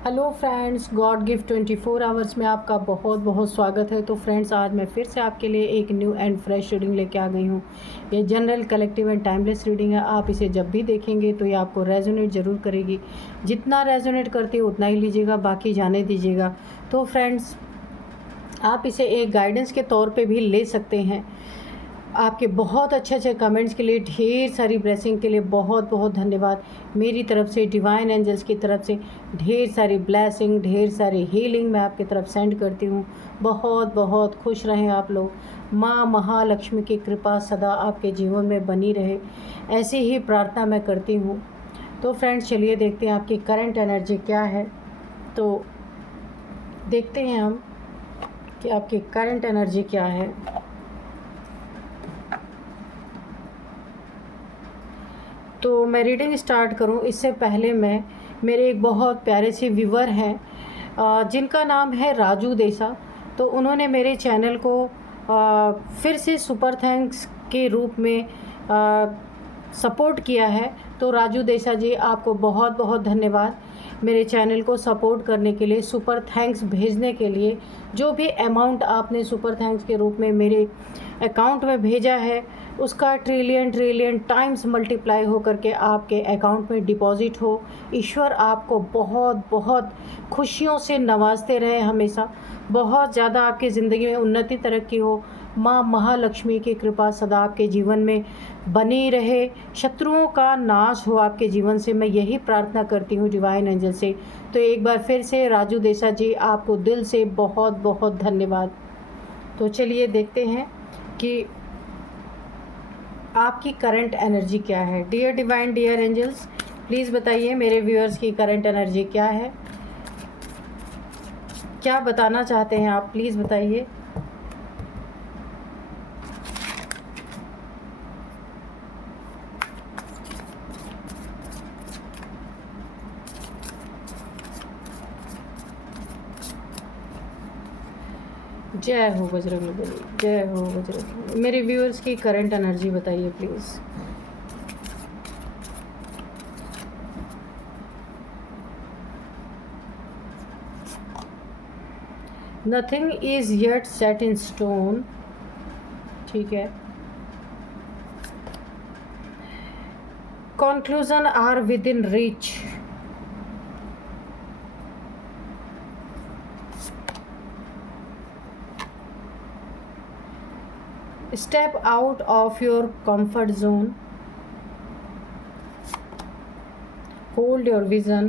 Hello friends, God gift 24 hours में आपका बहुत बहुत स्वागत है। तो फ्रेंड्स, आज मैं फिर से आपके लिए एक न्यू एंड फ्रेश रीडिंग लेके आ गई हूँ। ये general, collective and timeless reading है। आप इसे जब भी देखेंगे तो ये आपको रेजोनेट ज़रूर करेगी। जितना रेजोनेट करती है उतना ही लीजिएगा, बाकी जाने दीजिएगा। तो फ्रेंड्स, आप इसे एक गाइडेंस के तौर पे भी ले सकते हैं। आपके बहुत अच्छे अच्छे कमेंट्स के लिए, ढेर सारी ब्लेसिंग के लिए बहुत बहुत धन्यवाद। मेरी तरफ से, डिवाइन एंजल्स की तरफ से ढेर सारी ब्लेसिंग, ढेर सारी हीलिंग मैं आपकी तरफ सेंड करती हूँ। बहुत बहुत खुश रहें आप लोग। माँ महालक्ष्मी की कृपा सदा आपके जीवन में बनी रहे, ऐसी ही प्रार्थना मैं करती हूँ। तो फ्रेंड्स, चलिए देखते हैं आपकी करंट एनर्जी क्या है। तो देखते हैं हम कि आपकी करंट एनर्जी क्या है। तो मैं रीडिंग स्टार्ट करूं इससे पहले मैं, मेरे एक बहुत प्यारे से व्यूवर हैं जिनका नाम है राजू देसा। तो उन्होंने मेरे चैनल को फिर से सुपर थैंक्स के रूप में सपोर्ट किया है। तो राजू देसा जी, आपको बहुत बहुत धन्यवाद मेरे चैनल को सपोर्ट करने के लिए, सुपर थैंक्स भेजने के लिए। जो भी अमाउंट आपने सुपर थैंक्स के रूप में मेरे अकाउंट में भेजा है, उसका ट्रिलियन ट्रिलियन टाइम्स मल्टीप्लाई हो करके आपके अकाउंट में डिपॉजिट हो। ईश्वर आपको बहुत बहुत खुशियों से नवाजते रहे, हमेशा बहुत ज़्यादा आपकी ज़िंदगी में उन्नति तरक्की हो। माँ महालक्ष्मी की कृपा सदा आपके जीवन में बनी रहे, शत्रुओं का नाश हो आपके जीवन से, मैं यही प्रार्थना करती हूँ डिवाइन एंजल से। तो एक बार फिर से राजू देसा जी, आपको दिल से बहुत बहुत धन्यवाद। तो चलिए देखते हैं कि आपकी करंट एनर्जी क्या है। Dear divine, dear angels, please बताइए मेरे व्यूअर्स की करंट एनर्जी क्या है, क्या बताना चाहते हैं आप, प्लीज़ बताइए। जय हो बजरंगबली, जय हो बजरंगबली। मेरे व्यूअर्स की करंट एनर्जी बताइए please. Nothing is yet set in stone, ठीक है। Conclusion are within reach, step out of your comfort zone, hold your vision,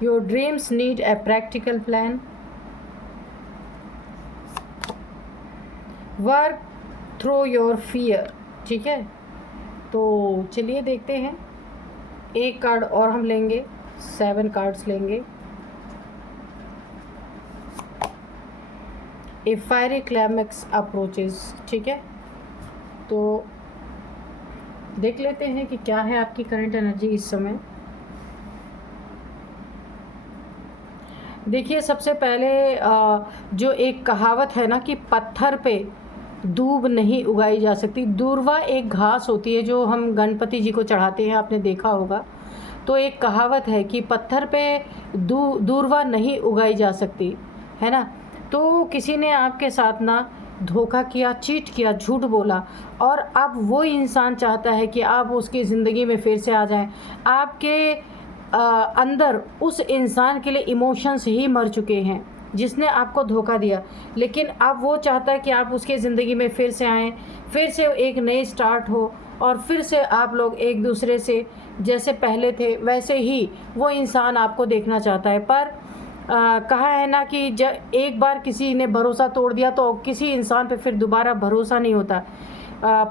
your dreams need a practical plan, work through your fear, ठीक है। तो चलिए देखते हैं, एक card और हम लेंगे, 7 कार्ड्स लेंगे। ए फायरी क्लाइमैक्स अप्रोचेस, ठीक है। तो देख लेते हैं कि क्या है आपकी करंट एनर्जी इस समय। देखिए, सबसे पहले जो एक कहावत है ना कि पत्थर पे दूब नहीं उगाई जा सकती। दूर्वा एक घास होती है जो हम गणपति जी को चढ़ाते हैं, आपने देखा होगा। तो एक कहावत है कि पत्थर पे दूर्वा नहीं उगाई जा सकती, है ना। तो किसी ने आपके साथ ना धोखा किया, चीट किया, झूठ बोला, और अब वो इंसान चाहता है कि आप उसकी ज़िंदगी में फिर से आ जाएं। आपके अंदर उस इंसान के लिए इमोशंस ही मर चुके हैं जिसने आपको धोखा दिया, लेकिन अब वो चाहता है कि आप उसके ज़िंदगी में फिर से आएँ, फिर से एक नई स्टार्ट हो, और फिर से आप लोग एक दूसरे से जैसे पहले थे वैसे ही वो इंसान आपको देखना चाहता है। पर कहा है ना कि जब एक बार किसी ने भरोसा तोड़ दिया तो किसी इंसान पे फिर दोबारा भरोसा नहीं होता।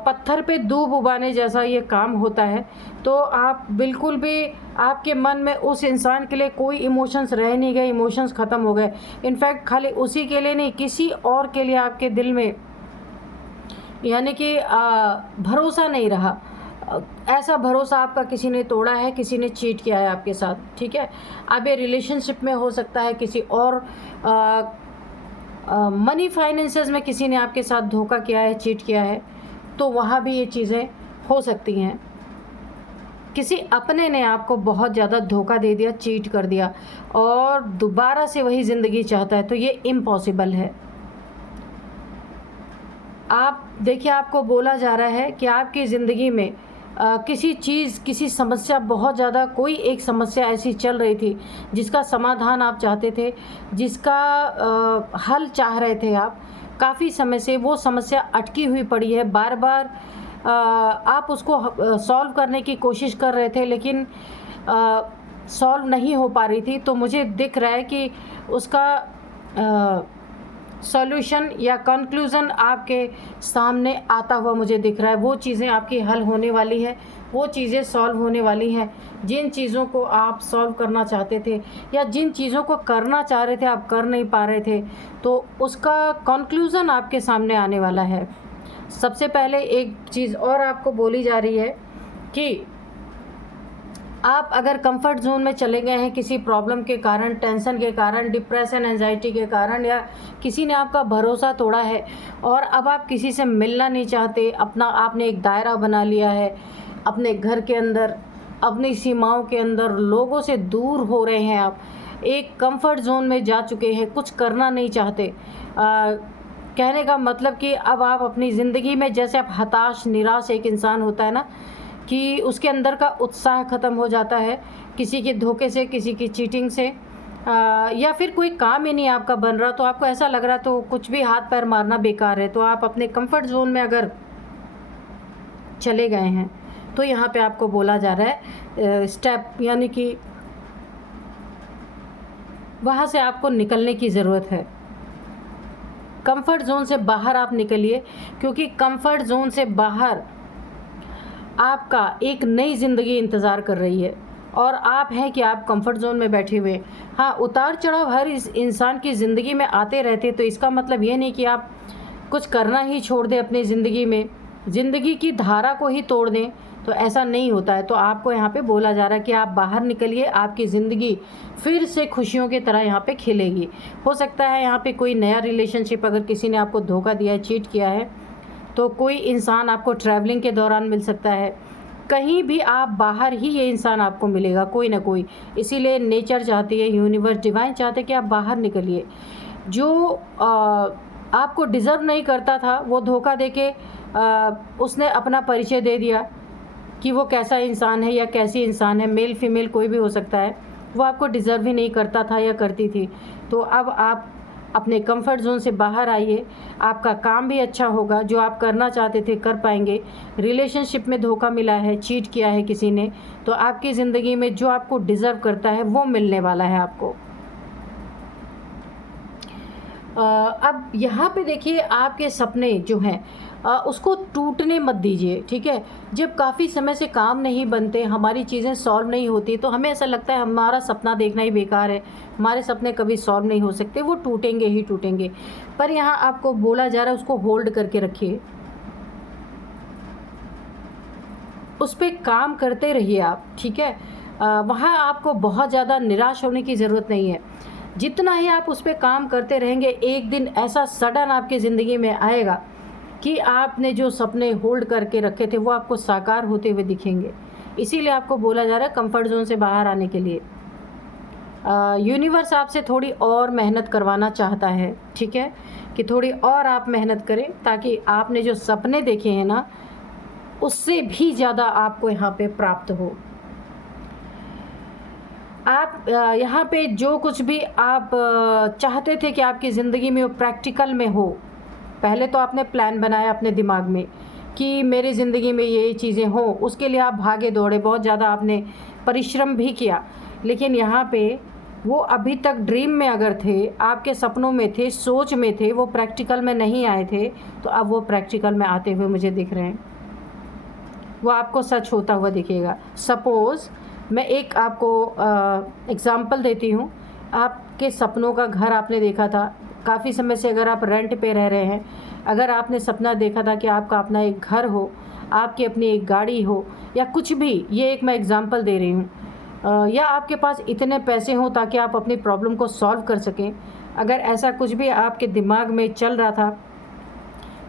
पत्थर पे दूब उगाने जैसा ये काम होता है। तो आप बिल्कुल भी, आपके मन में उस इंसान के लिए कोई इमोशंस रह नहीं गए, इमोशंस ख़त्म हो गए। इनफैक्ट खाली उसी के लिए नहीं, किसी और के लिए आपके दिल में यानी कि भरोसा नहीं रहा। ऐसा भरोसा आपका किसी ने तोड़ा है, किसी ने चीट किया है आपके साथ, ठीक है। अब ये रिलेशनशिप में हो सकता है, किसी और मनी फाइनेंसेस में किसी ने आपके साथ धोखा किया है, चीट किया है, तो वहाँ भी ये चीज़ें हो सकती हैं। किसी अपने ने आपको बहुत ज़्यादा धोखा दे दिया, चीट कर दिया और दोबारा से वही ज़िंदगी चाहता है, तो ये इम्पॉसिबल है। आप देखिए, आपको बोला जा रहा है कि आपकी ज़िंदगी में किसी चीज़, किसी समस्या, बहुत ज़्यादा कोई एक समस्या ऐसी चल रही थी जिसका समाधान आप चाहते थे, जिसका हल चाह रहे थे आप। काफ़ी समय से वो समस्या अटकी हुई पड़ी है, बार बार आप उसको सॉल्व करने की कोशिश कर रहे थे, लेकिन सॉल्व नहीं हो पा रही थी। तो मुझे दिख रहा है कि उसका सॉल्यूशन या कंक्लूज़न आपके सामने आता हुआ मुझे दिख रहा है। वो चीज़ें आपकी हल होने वाली है, वो चीज़ें सॉल्व होने वाली हैं। जिन चीज़ों को आप सॉल्व करना चाहते थे या जिन चीज़ों को करना चाह रहे थे आप कर नहीं पा रहे थे, तो उसका कंक्लूज़न आपके सामने आने वाला है। सबसे पहले एक चीज़ और आपको बोली जा रही है कि आप अगर कंफर्ट जोन में चले गए हैं किसी प्रॉब्लम के कारण, टेंशन के कारण, डिप्रेशन, एंजाइटी के कारण, या किसी ने आपका भरोसा तोड़ा है और अब आप किसी से मिलना नहीं चाहते, आपने एक दायरा बना लिया है अपने घर के अंदर, अपनी सीमाओं के अंदर, लोगों से दूर हो रहे हैं, आप एक कंफर्ट जोन में जा चुके हैं, कुछ करना नहीं चाहते। कहने का मतलब कि अब आप अपनी ज़िंदगी में, जैसे आप हताश, निराश एक इंसान होता है ना, कि उसके अंदर का उत्साह ख़त्म हो जाता है किसी के धोखे से, किसी की चीटिंग से, या फिर कोई काम ही नहीं आपका बन रहा, तो आपको ऐसा लग रहा तो कुछ भी हाथ पैर मारना बेकार है। तो आप अपने कंफर्ट जोन में अगर चले गए हैं तो यहाँ पे आपको बोला जा रहा है स्टेप, यानी कि वहाँ से आपको निकलने की ज़रूरत है। कंफर्ट जोन से बाहर आप निकलिए, क्योंकि कंफर्ट जोन से बाहर आपका एक नई ज़िंदगी इंतज़ार कर रही है और आप हैं कि आप कंफर्ट जोन में बैठे हुए। हाँ, उतार चढ़ाव हर इस इंसान की ज़िंदगी में आते रहते, तो इसका मतलब ये नहीं कि आप कुछ करना ही छोड़ दें अपनी ज़िंदगी में, ज़िंदगी की धारा को ही तोड़ दें, तो ऐसा नहीं होता है। तो आपको यहाँ पे बोला जा रहा है कि आप बाहर निकलिए, आपकी ज़िंदगी फिर से खुशियों की तरह यहाँ पे खिलेगी। हो सकता है यहाँ पे कोई नया रिलेशनशिप, अगर किसी ने आपको धोखा दिया है, चीट किया है, तो कोई इंसान आपको ट्रैवलिंग के दौरान मिल सकता है। कहीं भी आप बाहर ही ये इंसान आपको मिलेगा, कोई ना कोई। इसीलिए नेचर चाहती है, यूनिवर्स, डिवाइन चाहते हैं कि आप बाहर निकलिए। जो आपको डिज़र्व नहीं करता था, वो धोखा देके उसने अपना परिचय दे दिया कि वो कैसा इंसान है या कैसी इंसान है, मेल फीमेल कोई भी हो सकता है, वो आपको डिज़र्व ही नहीं करता था या करती थी। तो अब आप अपने कंफर्ट जोन से बाहर आइए, आपका काम भी अच्छा होगा, जो आप करना चाहते थे कर पाएंगे। रिलेशनशिप में धोखा मिला है, चीट किया है किसी ने, तो आपकी ज़िंदगी में जो आपको डिज़र्व करता है वो मिलने वाला है आपको। अब यहाँ पे देखिए, आपके सपने जो हैं उसको टूटने मत दीजिए, ठीक है। जब काफ़ी समय से काम नहीं बनते, हमारी चीज़ें सॉल्व नहीं होती, तो हमें ऐसा लगता है हमारा सपना देखना ही बेकार है, हमारे सपने कभी सॉल्व नहीं हो सकते, वो टूटेंगे ही टूटेंगे। पर यहाँ आपको बोला जा रहा है उसको होल्ड करके रखिए, उस पर काम करते रहिए आप, ठीक है। वहाँ आपको बहुत ज़्यादा निराश होने की ज़रूरत नहीं है। जितना ही आप उस पर काम करते रहेंगे, एक दिन ऐसा सडन आपकी ज़िंदगी में आएगा कि आपने जो सपने होल्ड करके रखे थे वो आपको साकार होते हुए दिखेंगे। इसीलिए आपको बोला जा रहा है कंफर्ट जोन से बाहर आने के लिए। यूनिवर्स आपसे थोड़ी और मेहनत करवाना चाहता है, ठीक है, कि थोड़ी और आप मेहनत करें, ताकि आपने जो सपने देखे हैं ना, उससे भी ज़्यादा आपको यहाँ पे प्राप्त हो। आप यहाँ पे जो कुछ भी आप चाहते थे कि आपकी ज़िंदगी में वो प्रैक्टिकल में हो, पहले तो आपने प्लान बनाया अपने दिमाग में कि मेरी ज़िंदगी में ये चीज़ें हों, उसके लिए आप भागे दौड़े, बहुत ज़्यादा आपने परिश्रम भी किया, लेकिन यहाँ पे वो अभी तक ड्रीम में अगर थे, आपके सपनों में थे, सोच में थे, वो प्रैक्टिकल में नहीं आए थे, तो अब वो प्रैक्टिकल में आते हुए मुझे दिख रहे हैं, वो आपको सच होता हुआ दिखेगा। सपोज़ मैं एक आपको एग्ज़ाम्पल देती हूँ। आपके सपनों का घर आपने देखा था, काफ़ी समय से अगर आप रेंट पे रह रहे हैं, अगर आपने सपना देखा था कि आपका अपना एक घर हो, आपकी अपनी एक गाड़ी हो, या कुछ भी, ये एक मैं एग्ज़ाम्पल दे रही हूँ, या आपके पास इतने पैसे हों ताकि आप अपनी प्रॉब्लम को सॉल्व कर सकें, अगर ऐसा कुछ भी आपके दिमाग में चल रहा था,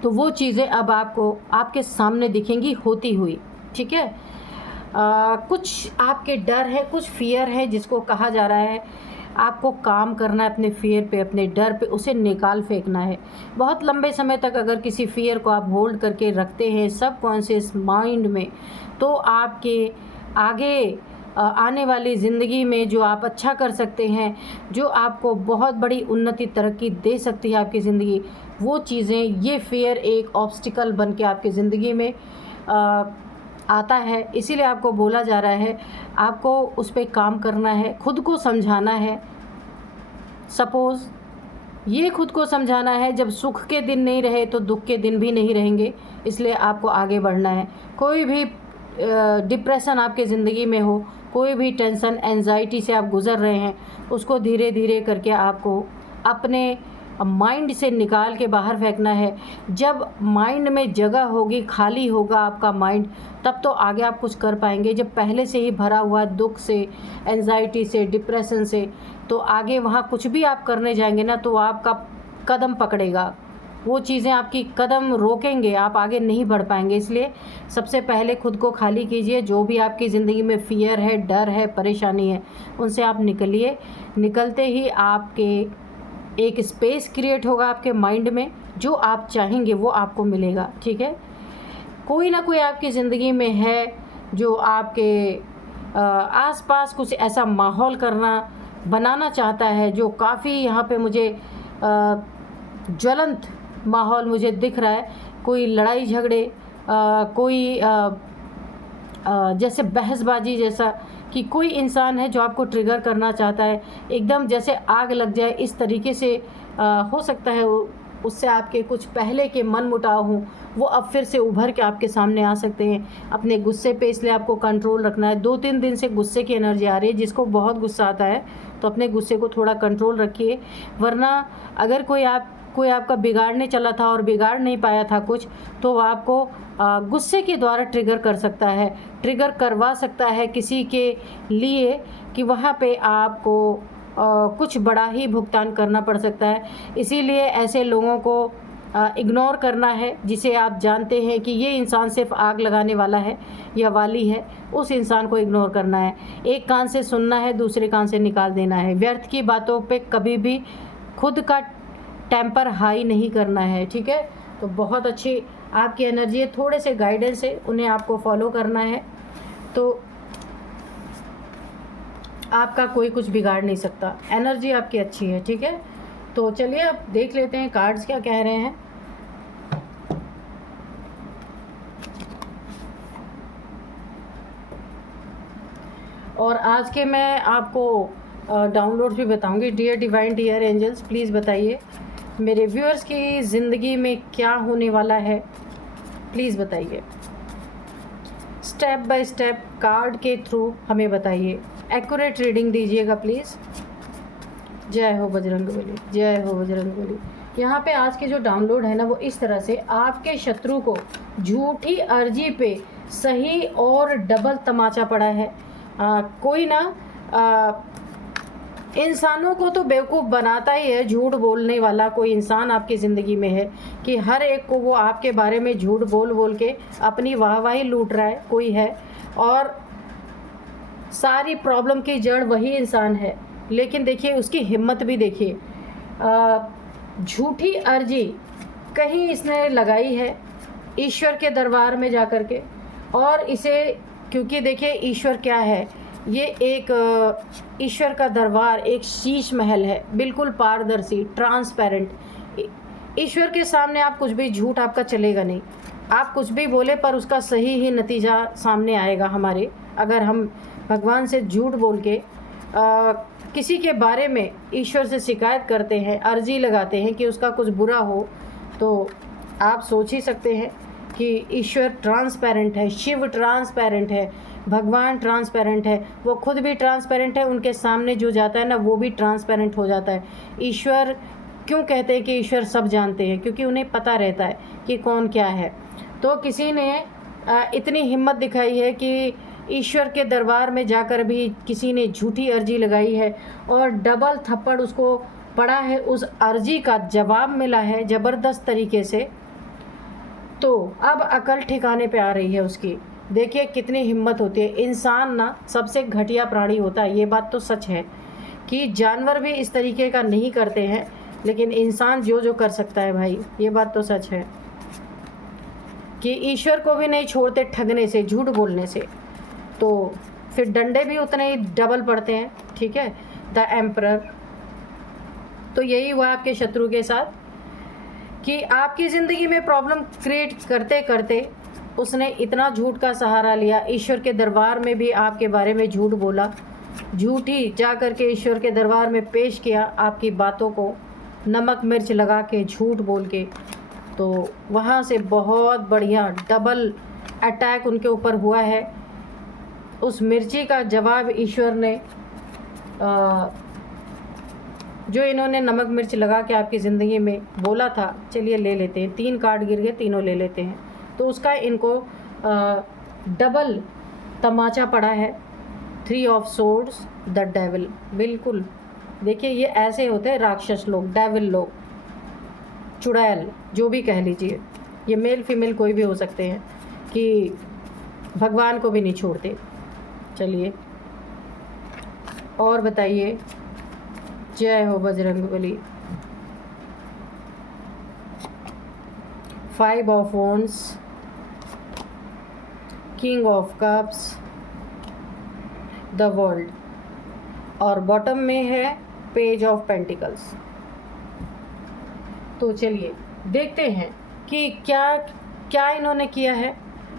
तो वो चीज़ें अब आपको आपके सामने दिखेंगी होती हुई, ठीक है। कुछ आपके डर है, कुछ फ़ियर है जिसको कहा जा रहा है आपको काम करना है अपने फ़ियर पे, अपने डर पे, उसे निकाल फेंकना है। बहुत लंबे समय तक अगर किसी फ़ियर को आप होल्ड करके रखते हैं सबकॉन्शियस माइंड में, तो आपके आगे आने वाली ज़िंदगी में जो आप अच्छा कर सकते हैं, जो आपको बहुत बड़ी उन्नति तरक्की दे सकती है आपकी ज़िंदगी, वो चीज़ें, ये फ़ियर एक ऑब्स्टिकल बन के आपकी ज़िंदगी में आता है। इसीलिए आपको बोला जा रहा है आपको उस पे काम करना है, खुद को समझाना है। सपोज़ ये खुद को समझाना है, जब सुख के दिन नहीं रहे तो दुख के दिन भी नहीं रहेंगे, इसलिए आपको आगे बढ़ना है। कोई भी डिप्रेशन आपके ज़िंदगी में हो, कोई भी टेंशन एंजाइटी से आप गुज़र रहे हैं, उसको धीरे धीरे करके आपको अपने माइंड से निकाल के बाहर फेंकना है। जब माइंड में जगह होगी, खाली होगा आपका माइंड, तब तो आगे आप कुछ कर पाएंगे। जब पहले से ही भरा हुआ दुख से, एंजाइटी से, डिप्रेशन से, तो आगे वहाँ कुछ भी आप करने जाएंगे ना तो आपका कदम पकड़ेगा, वो चीज़ें आपकी कदम रोकेंगे, आप आगे नहीं बढ़ पाएंगे। इसलिए सबसे पहले खुद को खाली कीजिए। जो भी आपकी ज़िंदगी में फ़ियर है, डर है, परेशानी है, उनसे आप निकलिए। निकलते ही आपके एक स्पेस क्रिएट होगा आपके माइंड में, जो आप चाहेंगे वो आपको मिलेगा। ठीक है, कोई ना कोई आपकी ज़िंदगी में है जो आपके आसपास कुछ ऐसा माहौल बनाना चाहता है, जो काफ़ी यहाँ पे मुझे ज्वलंत माहौल मुझे दिख रहा है। कोई लड़ाई झगड़े, कोई जैसे बहसबाजी जैसा, कि कोई इंसान है जो आपको ट्रिगर करना चाहता है, एकदम जैसे आग लग जाए इस तरीके से। हो सकता है उससे आपके कुछ पहले के मन मुटाव हों, वो अब फिर से उभर के आपके सामने आ सकते हैं। अपने गुस्से पे इसलिए आपको कंट्रोल रखना है। 2-3 दिन से गुस्से की एनर्जी आ रही है, जिसको बहुत गुस्सा आता है तो अपने गुस्से को थोड़ा कंट्रोल रखिए। वरना अगर कोई आपका बिगाड़ने चला था और बिगाड़ नहीं पाया था कुछ, तो वो आपको गुस्से के द्वारा ट्रिगर कर सकता है, ट्रिगर करवा सकता है किसी के लिए, कि वहाँ पे आपको कुछ बड़ा ही भुगतान करना पड़ सकता है। इसीलिए ऐसे लोगों को इग्नोर करना है, जिसे आप जानते हैं कि ये इंसान सिर्फ आग लगाने वाला है या वाली है, उस इंसान को इग्नोर करना है। एक कान से सुनना है, दूसरे कान से निकाल देना है। व्यर्थ की बातों पे कभी भी खुद का टेम्पर हाई नहीं करना है। ठीक है, तो बहुत अच्छी आपकी एनर्जी है, थोड़े से गाइडेंस है, उन्हें आपको फॉलो करना है, तो आपका कोई कुछ बिगाड़ नहीं सकता। एनर्जी आपकी अच्छी है। ठीक है, तो चलिए अब देख लेते हैं कार्ड्स क्या कह रहे हैं। और आज के मैं आपको डाउनलोड्स भी बताऊंगी। Dear divine, dear angels, please बताइए मेरे व्यूअर्स की ज़िंदगी में क्या होने वाला है, प्लीज़ बताइए। स्टेप बाय स्टेप कार्ड के थ्रू हमें बताइए, एक्यूरेट रीडिंग दीजिएगा प्लीज़। जय हो बजरंगबली, जय हो बजरंगबली। यहाँ पे आज के जो डाउनलोड है ना, वो इस तरह से, आपके शत्रु को झूठी अर्जी पे सही और डबल तमाचा पड़ा है। कोई ना इंसानों को तो बेवकूफ़ बनाता ही है, झूठ बोलने वाला कोई इंसान आपकी ज़िंदगी में है, कि हर एक को वो आपके बारे में झूठ बोल बोल के अपनी वाहवाही लूट रहा है कोई है, और सारी प्रॉब्लम की जड़ वही इंसान है। लेकिन देखिए उसकी हिम्मत भी देखिए, झूठी अर्जी कहीं इसने लगाई है ईश्वर के दरबार में जा कर के, और इसे, क्योंकि देखिए ईश्वर क्या है, ये एक ईश्वर का दरबार एक शीश महल है, बिल्कुल पारदर्शी, ट्रांसपेरेंट। ईश्वर के सामने आप कुछ भी, झूठ आपका चलेगा नहीं। आप कुछ भी बोले पर उसका सही ही नतीजा सामने आएगा हमारे। अगर हम भगवान से झूठ बोल के किसी के बारे में ईश्वर से शिकायत करते हैं, अर्जी लगाते हैं कि उसका कुछ बुरा हो, तो आप सोच ही सकते हैं कि ईश्वर ट्रांसपेरेंट है, शिव ट्रांसपेरेंट है, भगवान ट्रांसपेरेंट है, वो खुद भी ट्रांसपेरेंट है, उनके सामने जो जाता है ना वो भी ट्रांसपेरेंट हो जाता है। ईश्वर, क्यों कहते हैं कि ईश्वर सब जानते हैं? क्योंकि उन्हें पता रहता है कि कौन क्या है। तो किसी ने इतनी हिम्मत दिखाई है कि ईश्वर के दरबार में जाकर भी किसी ने झूठी अर्जी लगाई है और डबल थप्पड़ उसको पड़ा है, उस अर्जी का जवाब मिला है ज़बरदस्त तरीके से। तो अब अकल ठिकाने पे आ रही है उसकी, देखिए कितनी हिम्मत होती है। इंसान ना सबसे घटिया प्राणी होता है, ये बात तो सच है कि जानवर भी इस तरीके का नहीं करते हैं, लेकिन इंसान जो जो कर सकता है भाई, ये बात तो सच है कि ईश्वर को भी नहीं छोड़ते ठगने से, झूठ बोलने से। तो फिर डंडे भी उतने ही डबल पड़ते हैं, ठीक है। The emperor. तो यही हुआ आपके शत्रु के साथ कि आपकी ज़िंदगी में प्रॉब्लम क्रिएट करते करते उसने इतना झूठ का सहारा लिया, ईश्वर के दरबार में भी आपके बारे में झूठ बोला, झूठी जा कर के ईश्वर के दरबार में पेश किया आपकी बातों को, नमक मिर्च लगा के, झूठ बोल के। तो वहाँ से बहुत बढ़िया डबल अटैक उनके ऊपर हुआ है। उस मिर्ची का जवाब ईश्वर ने जो इन्होंने नमक मिर्च लगा के आपकी ज़िंदगी में बोला था, चलिए ले लेते हैं। 3 कार्ड गिर गए, तीनों ले लेते हैं। तो उसका इनको डबल तमाचा पड़ा है। 3 ऑफ सोर्ड्स, द डेविल। बिल्कुल देखिए ये ऐसे होते हैं राक्षस लोग, डेविल लोग, चुड़ैल, जो भी कह लीजिए। ये मेल फीमेल कोई भी हो सकते हैं कि भगवान को भी नहीं छोड़ते। चलिए और बताइए। जय हो Bajrangbali. 5 of wands, king of cups, the world, और बॉटम में है पेज ऑफ पेंटिकल्स। तो चलिए देखते हैं कि क्या क्या इन्होंने किया है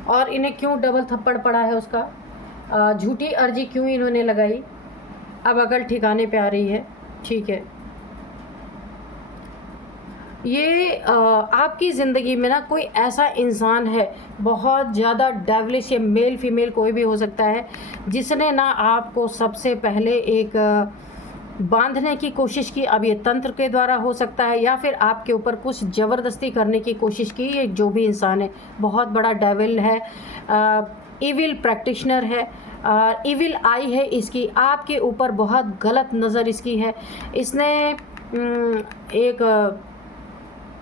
और इन्हें क्यों डबल थप्पड़ पड़ा है उसका। झूठी अर्जी क्यों इन्होंने लगाई, अब अकल ठिकाने पे आ रही है, ठीक है। ये आपकी ज़िंदगी में ना कोई ऐसा इंसान है, बहुत ज़्यादा डेविलिश, ये मेल फीमेल कोई भी हो सकता है, जिसने ना आपको सबसे पहले एक बांधने की कोशिश की। अब ये तंत्र के द्वारा हो सकता है या फिर आपके ऊपर कुछ ज़बरदस्ती करने की कोशिश की। ये जो भी इंसान है बहुत बड़ा डेविल है, इविल प्रैक्टिशनर है, इविल आई है इसकी, आपके ऊपर बहुत गलत नज़र इसकी है। इसने एक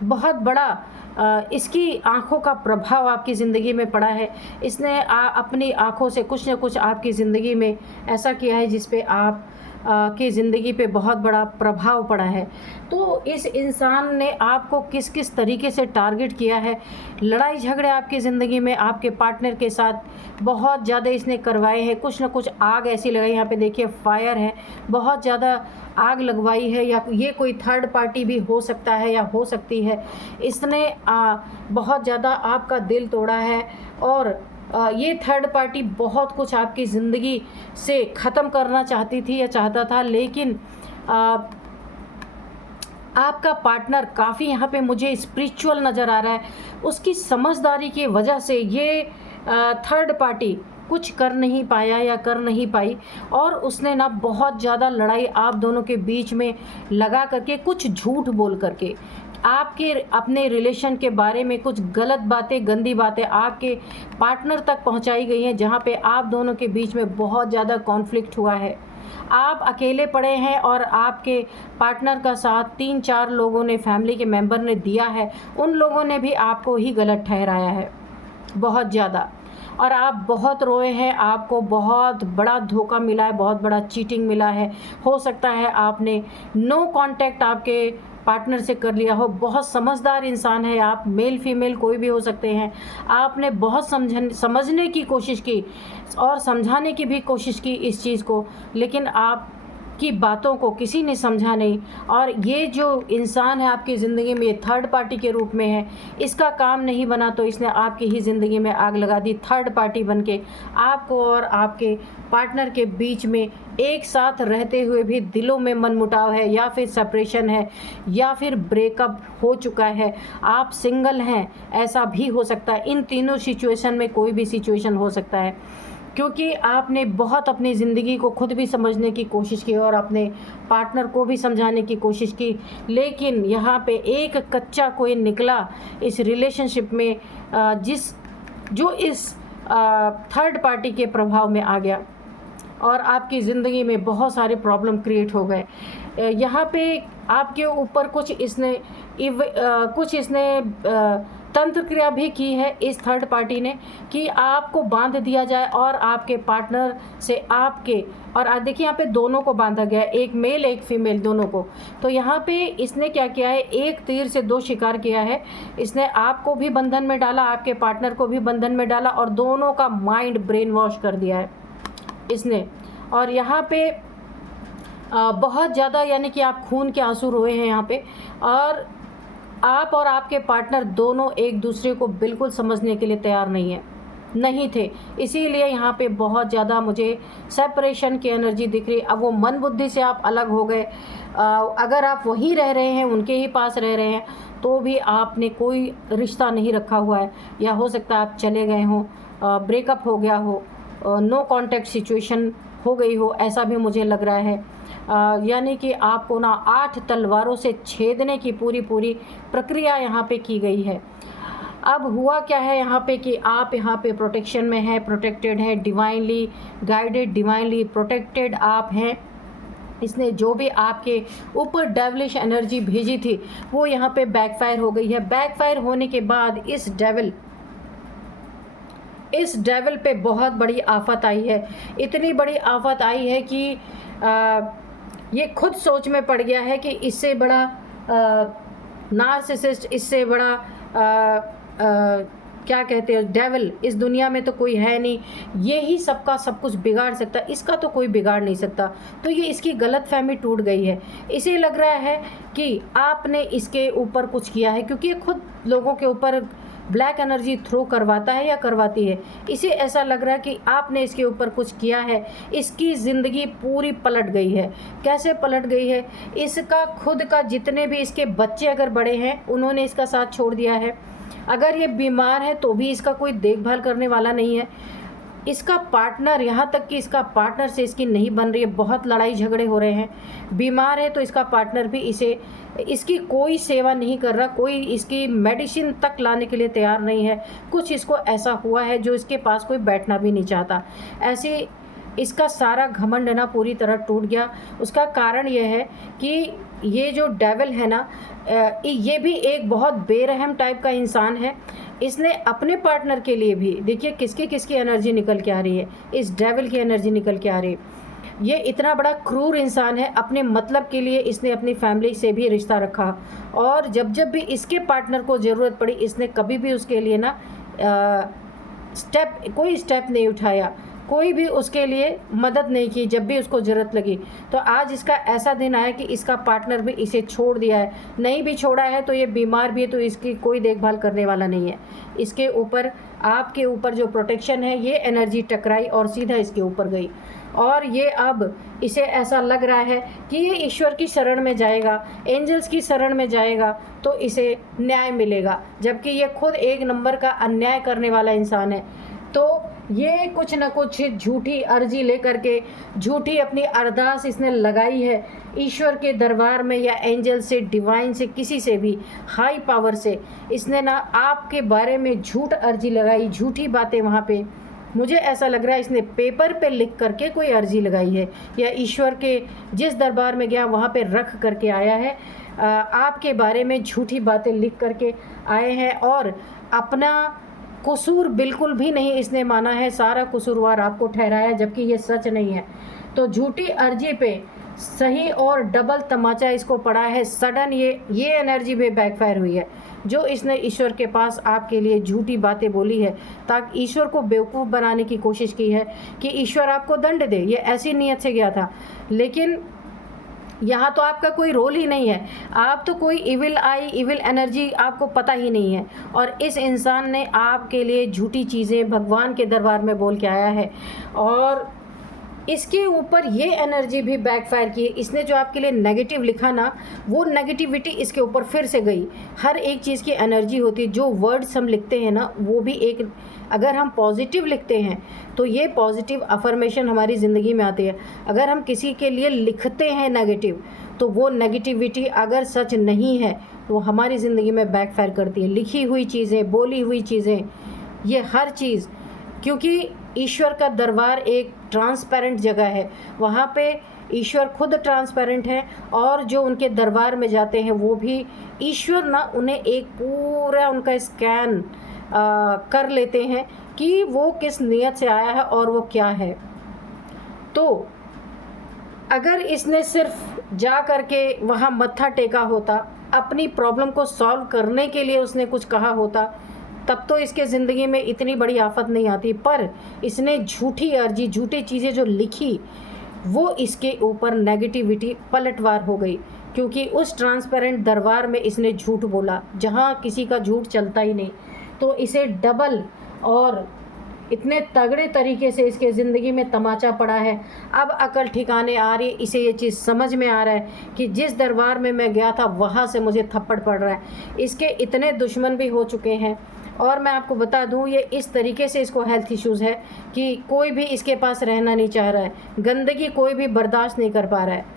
बहुत बड़ा इसकी आँखों का प्रभाव आपकी ज़िंदगी में पड़ा है। इसने अपनी आँखों से कुछ न कुछ आपकी ज़िंदगी में ऐसा किया है जिस पे आप की ज़िंदगी पे बहुत बड़ा प्रभाव पड़ा है। तो इस इंसान ने आपको किस किस तरीके से टारगेट किया है, लड़ाई झगड़े आपकी ज़िंदगी में आपके पार्टनर के साथ बहुत ज़्यादा इसने करवाए हैं। कुछ न कुछ आग ऐसी लगाई, यहाँ पे देखिए फायर है, बहुत ज़्यादा आग लगवाई है, या ये कोई थर्ड पार्टी भी हो सकता है या हो सकती है। इसने बहुत ज़्यादा आपका दिल तोड़ा है और ये थर्ड पार्टी बहुत कुछ आपकी ज़िंदगी से ख़त्म करना चाहती थी या चाहता था, लेकिन आपका पार्टनर काफ़ी यहाँ पे मुझे स्पिरिचुअल नज़र आ रहा है। उसकी समझदारी की वजह से ये थर्ड पार्टी कुछ कर नहीं पाया या कर नहीं पाई, और उसने ना बहुत ज़्यादा लड़ाई आप दोनों के बीच में लगा करके, कुछ झूठ बोल करके आपके अपने रिलेशन के बारे में कुछ गलत बातें, गंदी बातें आपके पार्टनर तक पहुंचाई गई हैं, जहां पे आप दोनों के बीच में बहुत ज़्यादा कॉन्फ्लिक्ट हुआ है। आप अकेले पड़े हैं और आपके पार्टनर का साथ 3-4 लोगों ने, फैमिली के मेंबर ने दिया है। उन लोगों ने भी आपको ही गलत ठहराया है बहुत ज़्यादा, और आप बहुत रोए हैं। आपको बहुत बड़ा धोखा मिला है, बहुत बड़ा चीटिंग मिला है। हो सकता है आपने नो कांटेक्ट आपके पार्टनर से कर लिया हो। बहुत समझदार इंसान है आप, मेल फीमेल कोई भी हो सकते हैं। आपने बहुत समझने की कोशिश की और समझाने की भी कोशिश की इस चीज़ को, लेकिन आप की बातों को किसी ने समझा नहीं। और ये जो इंसान है आपकी ज़िंदगी में, ये थर्ड पार्टी के रूप में है, इसका काम नहीं बना तो इसने आपकी ही ज़िंदगी में आग लगा दी। थर्ड पार्टी बनके आपको और आपके पार्टनर के बीच में एक साथ रहते हुए भी दिलों में मनमुटाव है, या फिर सेपरेशन है, या फिर ब्रेकअप हो चुका है, आप सिंगल हैं, ऐसा भी हो सकता है। इन तीनों सिचुएशन में कोई भी सिचुएशन हो सकता है, क्योंकि आपने बहुत अपनी ज़िंदगी को खुद भी समझने की कोशिश की और अपने पार्टनर को भी समझाने की कोशिश की, लेकिन यहाँ पे एक कच्चा कोई निकला इस रिलेशनशिप में जो इस थर्ड पार्टी के प्रभाव में आ गया और आपकी ज़िंदगी में बहुत सारे प्रॉब्लम क्रिएट हो गए। यहाँ पे आपके ऊपर कुछ इसने तंत्र क्रिया भी की है इस थर्ड पार्टी ने कि आपको बांध दिया जाए और आपके पार्टनर से आपके, और देखिए यहाँ पे दोनों को बांधा गया है, एक मेल एक फीमेल दोनों को। तो यहाँ पे इसने क्या किया है, एक तीर से दो शिकार किया है। इसने आपको भी बंधन में डाला, आपके पार्टनर को भी बंधन में डाला और दोनों का माइंड ब्रेन वॉश कर दिया है इसने। और यहाँ पे बहुत ज़्यादा यानी कि आप खून के आंसू रोए हैं यहाँ पे, और आप और आपके पार्टनर दोनों एक दूसरे को बिल्कुल समझने के लिए तैयार नहीं थे। इसीलिए यहाँ पे बहुत ज़्यादा मुझे सेपरेशन की एनर्जी दिख रही। अब वो मन बुद्धि से आप अलग हो गए, अगर आप वहीं रह रहे हैं, उनके ही पास रह रहे हैं, तो भी आपने कोई रिश्ता नहीं रखा हुआ है, या हो सकता है आप चले गए हों, ब्रेकअप हो गया हो, नो कॉन्टैक्ट सिचुएशन हो गई हो, ऐसा भी मुझे लग रहा है। यानी कि आपको ना 8 तलवारों से छेदने की पूरी प्रक्रिया यहाँ पे की गई है। अब हुआ क्या है यहाँ पे कि आप यहाँ पे प्रोटेक्शन में है, प्रोटेक्टेड है, डिवाइनली गाइडेड, डिवाइनली प्रोटेक्टेड आप हैं। इसने जो भी आपके ऊपर डेविलिश एनर्जी भेजी थी वो यहाँ पे बैकफायर हो गई है। बैकफायर होने के बाद इस डेविल पे बहुत बड़ी आफत आई है। इतनी बड़ी आफत आई है कि ये खुद सोच में पड़ गया है कि इससे बड़ा नार्सिसिस्ट, इससे बड़ा क्या कहते हैं डेविल इस दुनिया में तो कोई है नहीं। ये ही सबका सब कुछ बिगाड़ सकता है, इसका तो कोई बिगाड़ नहीं सकता। तो ये इसकी गलतफहमी टूट गई है। इसे लग रहा है कि आपने इसके ऊपर कुछ किया है, क्योंकि ये खुद लोगों के ऊपर ब्लैक एनर्जी थ्रो करवाता है या करवाती है। इसे ऐसा लग रहा है कि आपने इसके ऊपर कुछ किया है। इसकी ज़िंदगी पूरी पलट गई है। कैसे पलट गई है? इसका खुद का जितने भी इसके बच्चे अगर बड़े हैं उन्होंने इसका साथ छोड़ दिया है। अगर ये बीमार है तो भी इसका कोई देखभाल करने वाला नहीं है। इसका पार्टनर, यहाँ तक कि इसका पार्टनर से इसकी नहीं बन रही है, बहुत लड़ाई झगड़े हो रहे हैं। बीमार है तो इसका पार्टनर भी इसकी कोई सेवा नहीं कर रहा, कोई इसकी मेडिसिन तक लाने के लिए तैयार नहीं है। कुछ इसको ऐसा हुआ है जो इसके पास कोई बैठना भी नहीं चाहता। ऐसे इसका सारा घमंड ना पूरी तरह टूट गया। उसका कारण यह है कि ये जो डेविल है ना, ये भी एक बहुत बेरहम टाइप का इंसान है। इसने अपने पार्टनर के लिए भी, देखिए किसकी एनर्जी निकल के आ रही है, इस डेविल की एनर्जी निकल के आ रही है। ये इतना बड़ा क्रूर इंसान है, अपने मतलब के लिए इसने अपनी फैमिली से भी रिश्ता रखा, और जब भी इसके पार्टनर को ज़रूरत पड़ी इसने कभी भी उसके लिए ना कोई स्टेप नहीं उठाया, कोई भी उसके लिए मदद नहीं की जब भी उसको ज़रूरत लगी। तो आज इसका ऐसा दिन आया कि इसका पार्टनर भी इसे छोड़ दिया है। नहीं भी छोड़ा है तो ये बीमार भी है, तो इसकी कोई देखभाल करने वाला नहीं है। इसके ऊपर, आपके ऊपर जो प्रोटेक्शन है, ये एनर्जी टकराई और सीधा इसके ऊपर गई, और ये अब इसे ऐसा लग रहा है कि ये ईश्वर की शरण में जाएगा, एंजल्स की शरण में जाएगा तो इसे न्याय मिलेगा, जबकि ये खुद एक नंबर का अन्याय करने वाला इंसान है। तो ये कुछ न कुछ झूठी अर्जी लेकर के, झूठी अपनी अरदास इसने लगाई है ईश्वर के दरबार में, या एंजल से, डिवाइन से, किसी से भी, हाई पावर से। इसने ना आपके बारे में झूठ अर्जी लगाई, झूठी बातें वहाँ पे, मुझे ऐसा लग रहा है इसने पेपर पे लिख करके कोई अर्जी लगाई है, या ईश्वर के जिस दरबार में गया वहाँ पे रख करके आया है। आपके बारे में झूठी बातें लिख करके आए हैं, और अपना कसूर बिल्कुल भी नहीं इसने माना है, सारा कसूरवार आपको ठहराया, जबकि ये सच नहीं है। तो झूठी अर्जी पे सही और डबल तमाचा इसको पड़ा है। सडन ये एनर्जी भी बैकफायर हुई है, जो इसने ईश्वर के पास आपके लिए झूठी बातें बोली है, ताकि ईश्वर को बेवकूफ़ बनाने की कोशिश की है कि ईश्वर आपको दंड दे। ये ऐसी नीयत से गया था, लेकिन यहाँ तो आपका कोई रोल ही नहीं है। आप तो कोई इविल आई, इविल एनर्जी आपको पता ही नहीं है, और इस इंसान ने आपके लिए झूठी चीज़ें भगवान के दरबार में बोल के आया है, और इसके ऊपर ये एनर्जी भी बैकफायर की है। इसने जो आपके लिए नेगेटिव लिखा ना, वो नेगेटिविटी इसके ऊपर फिर से गई। हर एक चीज़ की एनर्जी होती है। जो वर्ड्स हम लिखते हैं ना, वो भी एक, अगर हम पॉजिटिव लिखते हैं तो ये पॉजिटिव अफर्मेशन हमारी ज़िंदगी में आती है। अगर हम किसी के लिए लिखते हैं नेगेटिव, तो वो नेगेटिविटी अगर सच नहीं है तो हमारी ज़िंदगी में बैकफायर करती है। लिखी हुई चीज़ें, बोली हुई चीज़ें, ये हर चीज़, क्योंकि ईश्वर का दरबार एक ट्रांसपेरेंट जगह है, वहाँ पे ईश्वर खुद ट्रांसपेरेंट है और जो उनके दरबार में जाते हैं वो भी ईश्वर ना उन्हें एक पूरा उनका स्कैन कर लेते हैं कि वो किस नियत से आया है और वो क्या है। तो अगर इसने सिर्फ जा कर के वहाँ मत्था टेका होता, अपनी प्रॉब्लम को सॉल्व करने के लिए उसने कुछ कहा होता, तब तो इसके ज़िंदगी में इतनी बड़ी आफत नहीं आती। पर इसने झूठी अर्जी, झूठी चीज़ें जो लिखी, वो इसके ऊपर नेगेटिविटी पलटवार हो गई, क्योंकि उस ट्रांसपेरेंट दरबार में इसने झूठ बोला जहाँ किसी का झूठ चलता ही नहीं। तो इसे डबल और इतने तगड़े तरीके से इसके ज़िंदगी में तमाचा पड़ा है। अब अकल ठिकाने आ रही, इसे ये चीज़ समझ में आ रहा है कि जिस दरबार में मैं गया था वहाँ से मुझे थप्पड़ पड़ रहा है। इसके इतने दुश्मन भी हो चुके हैं। और मैं आपको बता दूं, ये इस तरीके से इसको हेल्थ इश्यूज़ है कि कोई भी इसके पास रहना नहीं चाह रहा है, गंदगी कोई भी बर्दाश्त नहीं कर पा रहा है।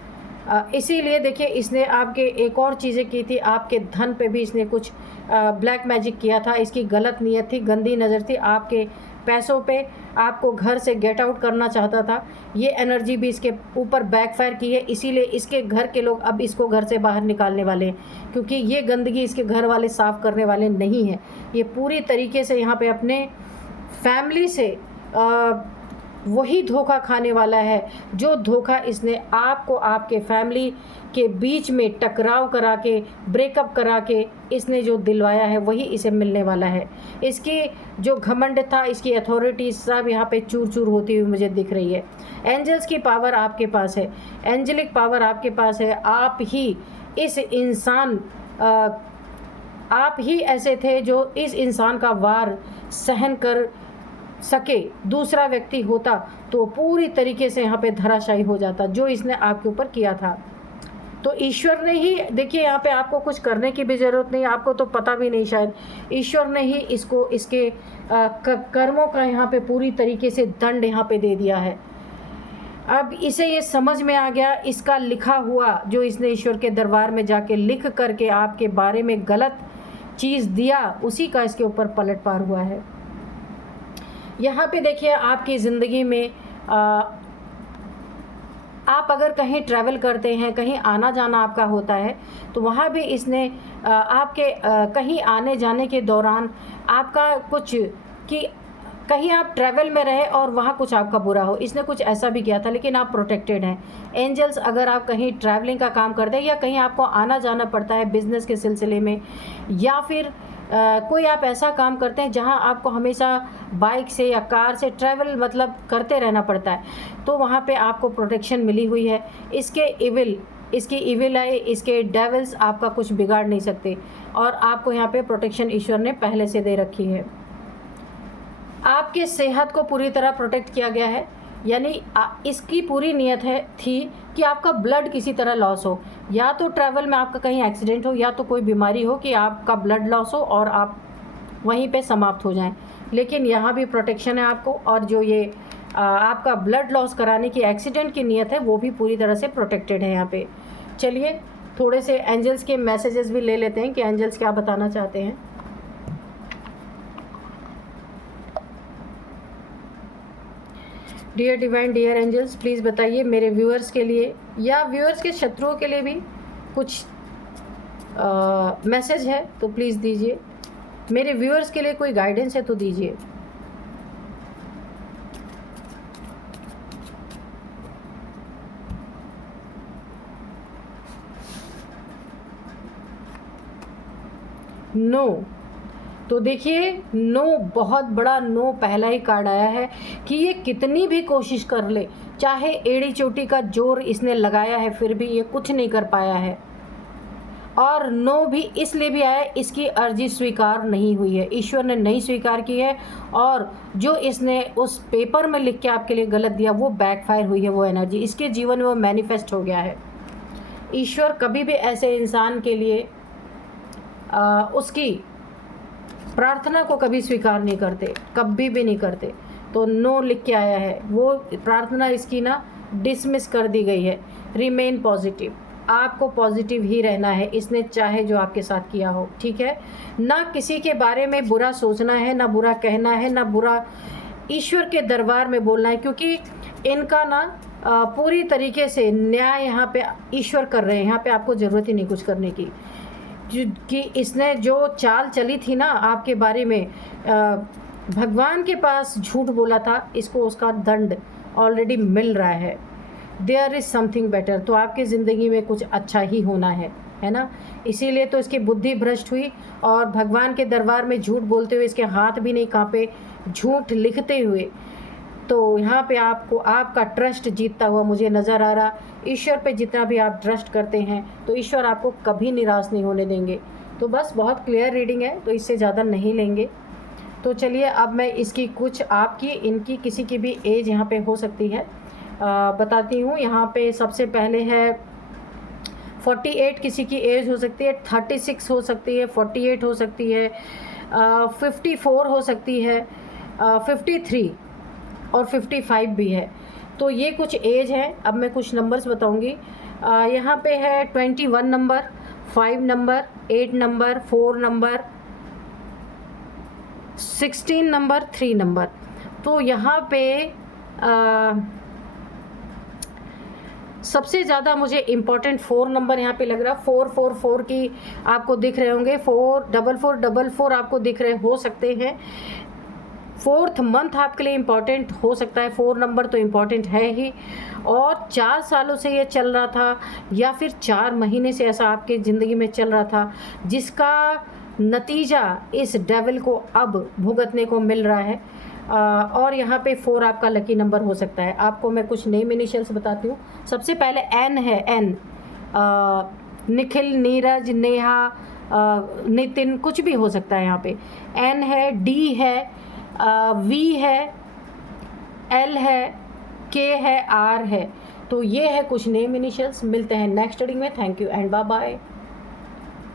इसीलिए देखिए, इसने आपके एक और चीज़ें की थी, आपके धन पे भी इसने कुछ ब्लैक मैजिक किया था। इसकी गलत नीयत थी, गंदी नज़र थी आपके पैसों पे, आपको घर से गेट आउट करना चाहता था। ये एनर्जी भी इसके ऊपर बैकफायर की है, इसीलिए इसके घर के लोग अब इसको घर से बाहर निकालने वाले हैं, क्योंकि ये गंदगी इसके घर वाले साफ़ करने वाले नहीं हैं। ये पूरी तरीके से यहाँ पे अपने फैमिली से वही धोखा खाने वाला है जो धोखा इसने आपको आपके फैमिली के बीच में टकराव करा के, ब्रेकअप करा के इसने जो दिलवाया है, वही इसे मिलने वाला है। इसकी जो घमंड था, इसकी अथॉरिटी सब यहाँ पे चूर चूर होती हुई मुझे दिख रही है। एंजल्स की पावर आपके पास है, एंजेलिक पावर आपके पास है। आप ही इस इंसान आप ही ऐसे थे जो इस इंसान का वार सहन कर सके। दूसरा व्यक्ति होता तो पूरी तरीके से यहाँ पे धराशायी हो जाता, जो इसने आपके ऊपर किया था। तो ईश्वर ने ही, देखिए यहाँ पे आपको कुछ करने की भी ज़रूरत नहीं, आपको तो पता भी नहीं शायद, ईश्वर ने ही इसको इसके कर्मों का यहाँ पे पूरी तरीके से दंड यहाँ पे दे दिया है। अब इसे ये समझ में आ गया, इसका लिखा हुआ जो इसने ईश्वर के दरबार में जाके लिख करके आपके बारे में गलत चीज़ दिया, उसी का इसके ऊपर पलटवार हुआ है। यहाँ पे देखिए, आपकी ज़िंदगी में आप अगर कहीं ट्रैवल करते हैं, कहीं आना जाना आपका होता है, तो वहाँ भी इसने आपके कहीं आने जाने के दौरान आपका कुछ, कि कहीं आप ट्रैवल में रहे और वहाँ कुछ आपका बुरा हो, इसने कुछ ऐसा भी किया था, लेकिन आप प्रोटेक्टेड हैं। एंजल्स, अगर आप कहीं ट्रैवलिंग का काम करते हैं या कहीं आपको आना जाना पड़ता है बिज़नेस के सिलसिले में, या फिर कोई आप ऐसा काम करते हैं जहां आपको हमेशा बाइक से या कार से ट्रैवल मतलब करते रहना पड़ता है, तो वहां पे आपको प्रोटेक्शन मिली हुई है। इसकी इविल आई, इसके डेविल्स आपका कुछ बिगाड़ नहीं सकते, और आपको यहाँ पे प्रोटेक्शन ईश्वर ने पहले से दे रखी है। आपके सेहत को पूरी तरह प्रोटेक्ट किया गया है, यानी इसकी पूरी नीयत थी कि आपका ब्लड किसी तरह लॉस हो, या तो ट्रैवल में आपका कहीं एक्सीडेंट हो, या तो कोई बीमारी हो कि आपका ब्लड लॉस हो और आप वहीं पे समाप्त हो जाएं। लेकिन यहाँ भी प्रोटेक्शन है आपको, और जो ये आपका ब्लड लॉस कराने की एक्सीडेंट की नीयत है, वो भी पूरी तरह से प्रोटेक्टेड है यहाँ पे। चलिए थोड़े से एंजल्स के मैसेजेस भी ले लेते हैं कि एंजल्स क्या बताना चाहते हैं। Dear divine, dear angels, please बताइए मेरे व्यूअर्स के लिए या व्यूअर्स के शत्रुओं के लिए भी कुछ मैसेज है तो प्लीज़ दीजिए। मेरे व्यूअर्स के लिए कोई गाइडेंस है तो दीजिए। नो, तो देखिए नो, बहुत बड़ा नो पहला ही कार्ड आया है कि ये कितनी भी कोशिश कर ले, चाहे एड़ी चोटी का जोर इसने लगाया है, फिर भी ये कुछ नहीं कर पाया है। और नो भी इसलिए भी आया, इसकी अर्जी स्वीकार नहीं हुई है, ईश्वर ने नहीं स्वीकार की है, और जो इसने उस पेपर में लिख के आपके लिए गलत दिया वो बैकफायर हुई है। वो एनर्जी इसके जीवन में वो मैनिफेस्ट हो गया है। ईश्वर कभी भी ऐसे इंसान के लिए उसकी प्रार्थना को कभी स्वीकार नहीं करते, कभी भी नहीं करते। तो नो लिख के आया है, वो प्रार्थना इसकी ना डिसमिस कर दी गई है। रिमेन पॉजिटिव, आपको पॉजिटिव ही रहना है, इसने चाहे जो आपके साथ किया हो, ठीक है। ना किसी के बारे में बुरा सोचना है, ना बुरा कहना है, ना बुरा ईश्वर के दरबार में बोलना है, क्योंकि इनका ना पूरी तरीके से न्याय यहाँ पे ईश्वर कर रहे हैं। यहाँ पे आपको ज़रूरत ही नहीं कुछ करने की, कि इसने जो चाल चली थी ना आपके बारे में, भगवान के पास झूठ बोला था, इसको उसका दंड ऑलरेडी मिल रहा है। देयर इज़ समथिंग बेटर, तो आपकी ज़िंदगी में कुछ अच्छा ही होना है ना। इसीलिए तो इसकी बुद्धि भ्रष्ट हुई, और भगवान के दरबार में झूठ बोलते हुए इसके हाथ भी नहीं कांपे, झूठ लिखते हुए। तो यहाँ पे आपको आपका ट्रस्ट जीतता हुआ मुझे नज़र आ रहा। ईश्वर पे जितना भी आप ट्रस्ट करते हैं तो ईश्वर आपको कभी निराश नहीं होने देंगे। तो बस बहुत क्लियर रीडिंग है, तो इससे ज़्यादा नहीं लेंगे। तो चलिए अब मैं इसकी कुछ आपकी इनकी किसी की भी एज यहाँ पे हो सकती है बताती हूँ। यहाँ पे सबसे पहले है 48 किसी की एज हो सकती है, 36 हो सकती है, 48 हो सकती है, 54 हो सकती है, 53 और 55 भी है। तो ये कुछ एज है। अब मैं कुछ नंबर्स बताऊंगी। यहाँ पे है 21 number, 5 number, 8 number, 4 number, 16 number, 3 number. तो यहाँ पे सबसे ज़्यादा मुझे इम्पॉर्टेंट 4 नंबर यहाँ पे लग रहा है। 444 की आपको दिख रहे होंगे, 4444 आपको दिख रहे हो सकते हैं। 4th मंथ आपके लिए इम्पॉर्टेंट हो सकता है, 4 नंबर तो इम्पॉर्टेंट है ही। और 4 सालों से ये चल रहा था, या फिर 4 महीने से ऐसा आपके ज़िंदगी में चल रहा था, जिसका नतीजा इस डेविल को अब भुगतने को मिल रहा है। और यहाँ पे 4 आपका लकी नंबर हो सकता है। आपको मैं कुछ नेम इनिशियल्स बताती हूँ। सबसे पहले एन है, एन, निखिल, नीरज, नेहा, नितिन, कुछ भी हो सकता है यहाँ पे। एन है, डी है, वी है, एल है, के है, आर है। तो ये है कुछ नेम इनिशियल्स। मिलते हैं नेक्स्ट रीडिंग में। Thank you and bye bye.